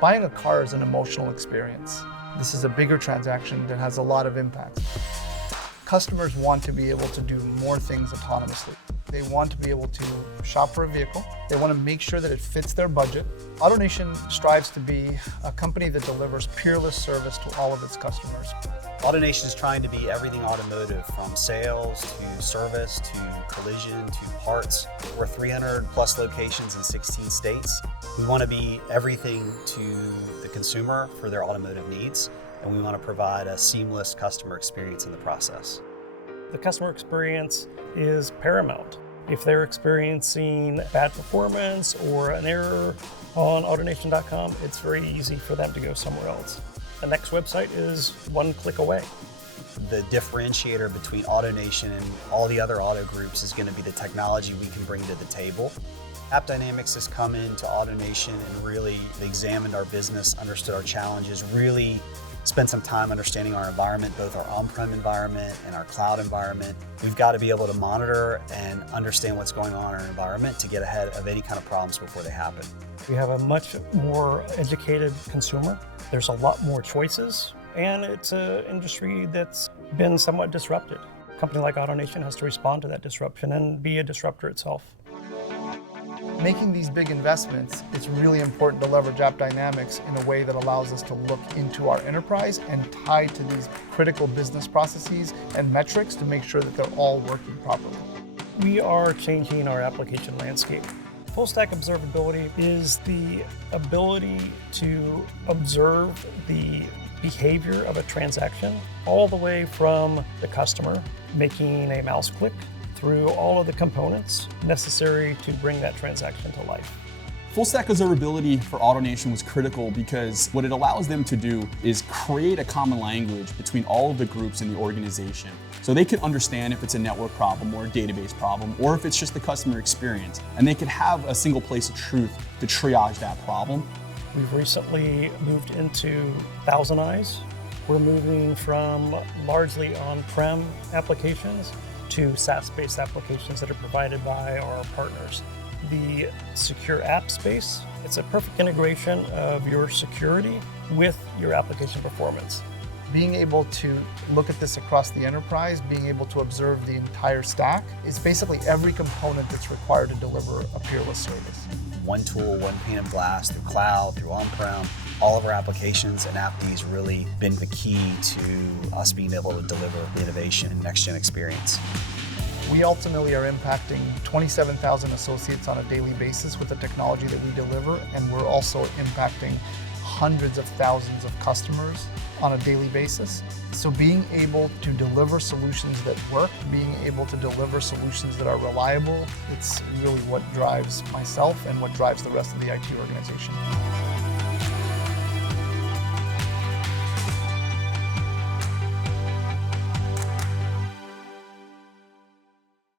Buying a car is an emotional experience. This is a bigger transaction that has a lot of impact. Customers want to be able to do more things autonomously. They want to be able to shop for a vehicle. They want to make sure that it fits their budget. AutoNation strives to be a company that delivers peerless service to all of its customers. AutoNation is trying to be everything automotive, from sales to service to collision to parts. We're 300 plus locations in 16 states. We want to be everything to the consumer for their automotive needs, and we want to provide a seamless customer experience in the process. The customer experience is paramount. If they're experiencing bad performance or an error on AutoNation.com, it's very easy for them to go somewhere else. The next website is one click away. The differentiator between AutoNation and all the other auto groups is going to be the technology we can bring to the table. AppDynamics has come into AutoNation and really examined our business, understood our challenges, really spent some time understanding our environment, both our on-prem environment and our cloud environment. We've got to be able to monitor and understand what's going on in our environment to get ahead of any kind of problems before they happen. We have a much more educated consumer. There's a lot more choices, and it's an industry that's been somewhat disrupted. A company like AutoNation has to respond to that disruption and be a disruptor itself. Making these big investments, it's really important to leverage AppDynamics in a way that allows us to look into our enterprise and tie to these critical business processes and metrics to make sure that they're all working properly. We are changing our application landscape. Full stack observability is the ability to observe the behavior of a transaction all the way from the customer making a mouse click through all of the components necessary to bring that transaction to life. Full stack observability for AutoNation was critical because what it allows them to do is create a common language between all of the groups in the organization. So they can understand if it's a network problem or a database problem, or if it's just the customer experience. And they can have a single place of truth to triage that problem. We've recently moved into ThousandEyes. We're moving from largely on-prem applications to SaaS-based applications that are provided by our partners. The secure app space, it's a perfect integration of your security with your application performance. Being able to look at this across the enterprise, being able to observe the entire stack, is basically every component that's required to deliver a peerless service. One tool, one pane of glass, through cloud, through on-prem, all of our applications and AppDynamics really been the key to us being able to deliver the innovation and next-gen experience. We ultimately are impacting 27,000 associates on a daily basis with the technology that we deliver, and we're also impacting hundreds of thousands of customers on a daily basis. So being able to deliver solutions that work, being able to deliver solutions that are reliable, it's really what drives myself and what drives the rest of the IT organization.